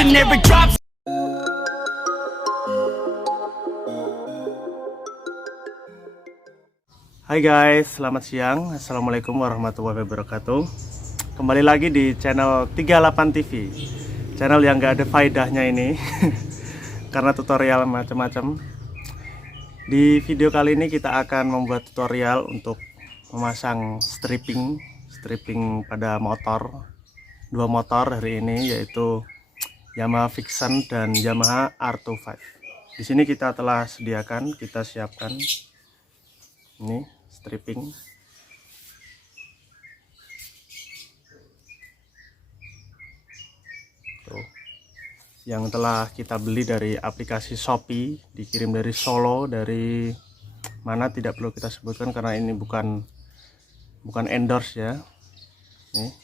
Visionary drops. Hai guys, selamat siang. Assalamualaikum warahmatullahi wabarakatuh. Kembali lagi di channel 38TV, channel yang gak ada faedahnya ini karena tutorial macam-macam. Di video kali ini kita akan membuat tutorial untuk memasang stripping pada motor, dua motor hari ini, yaitu YAMAHA VIXION dan YAMAHA R25. Di sini kita telah sediakan, kita siapkan ini stripping. Tuh, yang telah kita beli dari aplikasi Shopee, dikirim dari Solo, dari mana tidak perlu kita sebutkan karena ini bukan endorse ya. Nih,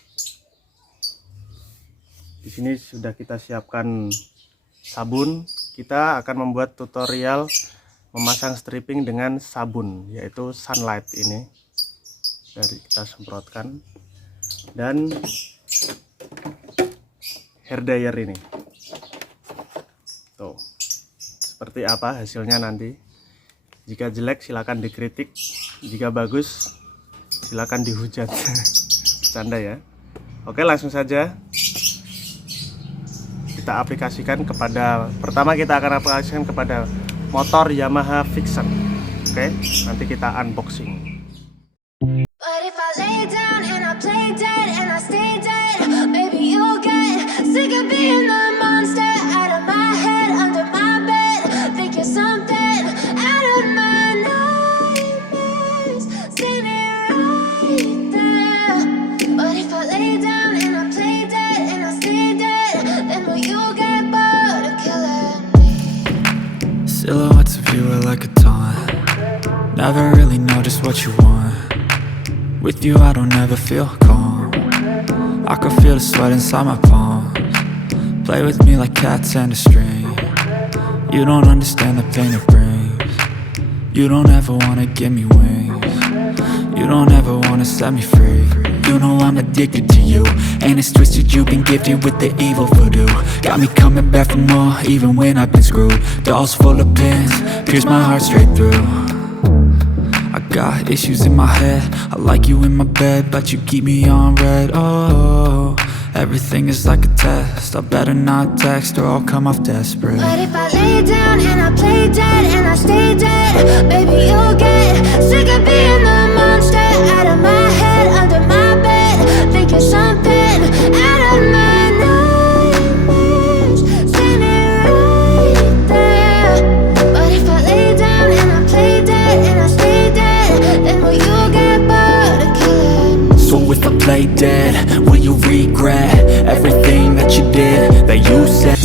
di sini sudah kita siapkan sabun. Kita akan membuat tutorial memasang stripping dengan sabun, yaitu sunlight ini. Dari kita semprotkan, dan hair dryer ini. Tuh, seperti apa hasilnya nanti. Jika jelek silakan dikritik, jika bagus silakan dihujat. Bercanda ya. Oke, langsung saja kita aplikasikan kepada, pertama kita akan aplikasikan kepada motor YAMAHA VIXION. Oke, nanti kita unboxing. Silhouettes of you are like a taunt. Never really know just what you want. With you I don't ever feel calm. I can feel the sweat inside my palms. Play with me like cats and a string. You don't understand the pain it brings. You don't ever wanna give me wings. You don't ever wanna set me free. You know I'm addicted to you, and it's twisted, you've been gifted with the evil voodoo. Got me coming back for more, even when I've been screwed. Dolls full of pins, pierce my heart straight through. I got issues in my head, I like you in my bed, but you keep me on red. Oh, everything is like a test, I better not text or I'll come off desperate. But if I lay down and I play dead and I stay dead, baby you'll get sick of being the monster out of my head, under my bed, thinking something out of my nightmares, standing right there. But if I lay down and I play dead and I stay dead, then will you get bored of killing me? So if I play dead, will you regret everything that you did, that you said?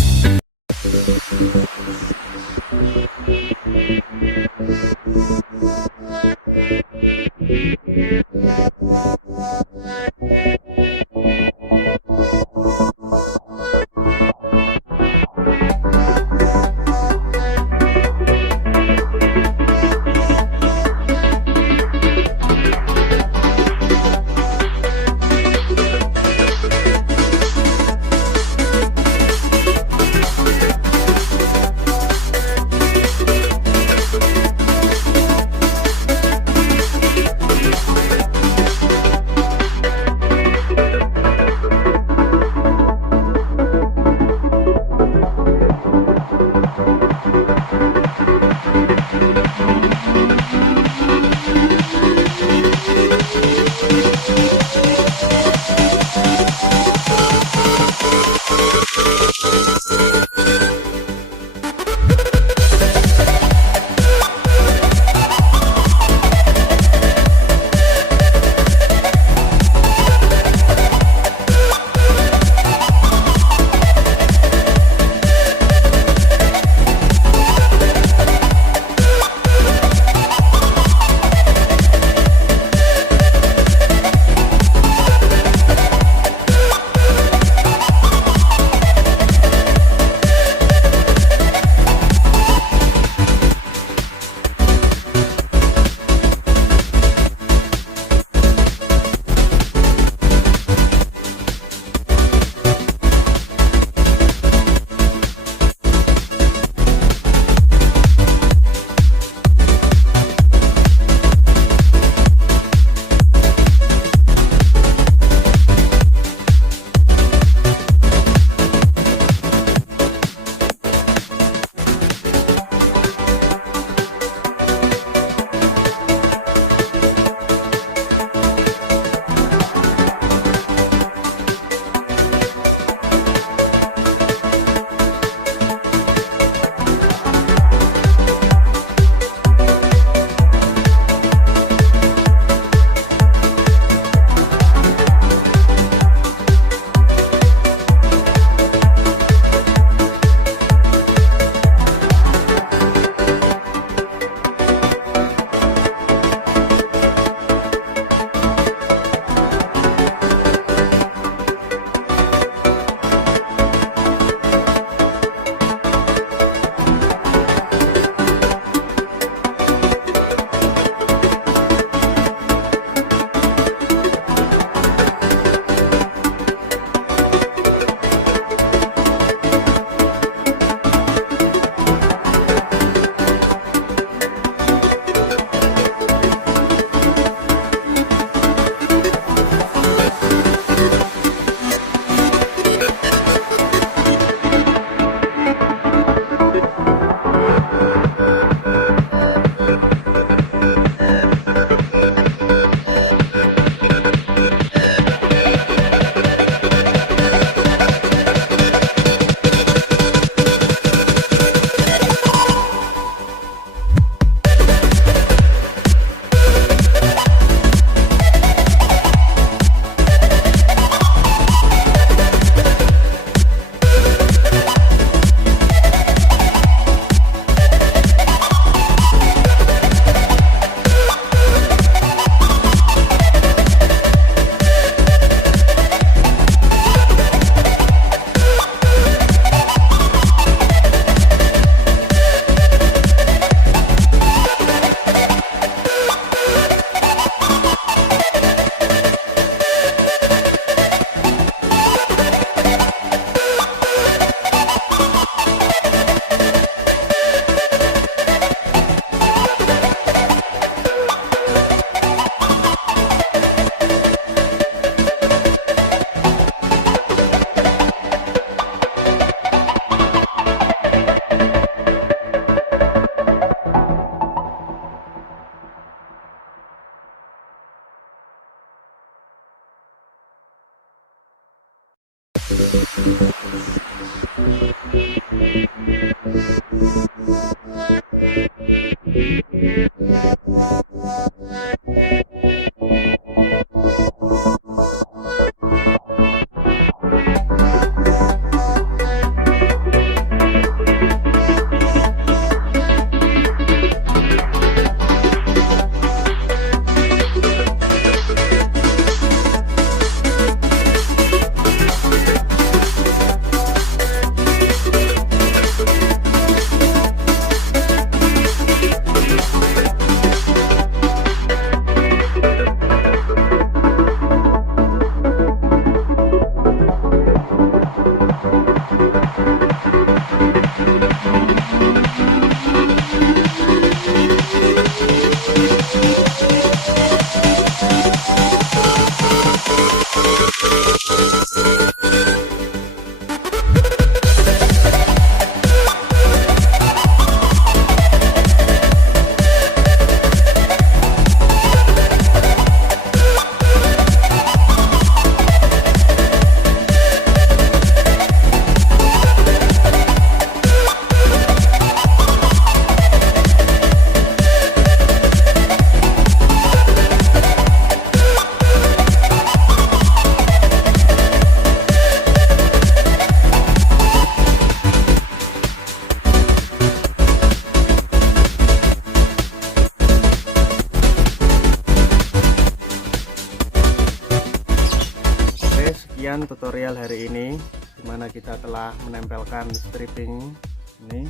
Demikian tutorial hari ini, dimana kita telah menempelkan stripping ini.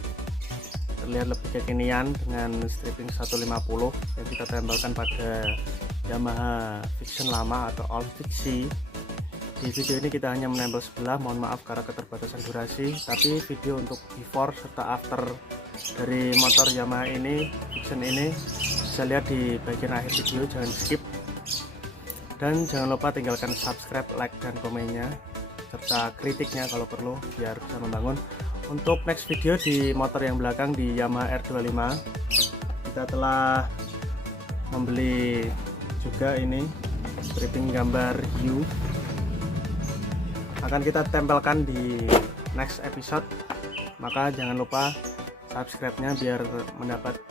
Terlihat lebih kekinian dengan stripping 150 yang kita tempelkan pada YAMAHA VIXION LAMA atau Oleh Vixi. Di video ini kita hanya menempel sebelah, mohon maaf karena keterbatasan durasi, tapi video untuk before serta after dari motor Yamaha ini, Vixion ini, bisa lihat di bagian akhir video, jangan skip. Dan jangan lupa tinggalkan subscribe, like, dan komennya serta kritiknya kalau perlu biar bisa membangun. Untuk next video di motor yang belakang di Yamaha R25, kita telah membeli juga ini stripping gambar hiu, akan kita tempelkan di next episode. Maka jangan lupa subscribe-nya biar mendapat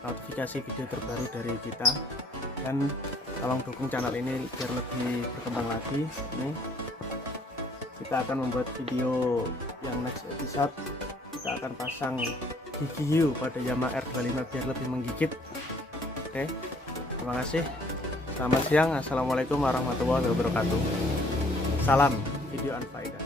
notifikasi video terbaru dari kita, dan tolong dukung channel ini biar lebih berkembang lagi. Ini kita akan membuat video yang next episode, kita akan pasang gigi hiu pada Yamaha R25 biar lebih menggigit. Oke, terima kasih, selamat siang, assalamualaikum warahmatullahi wabarakatuh, salam video unfaedah.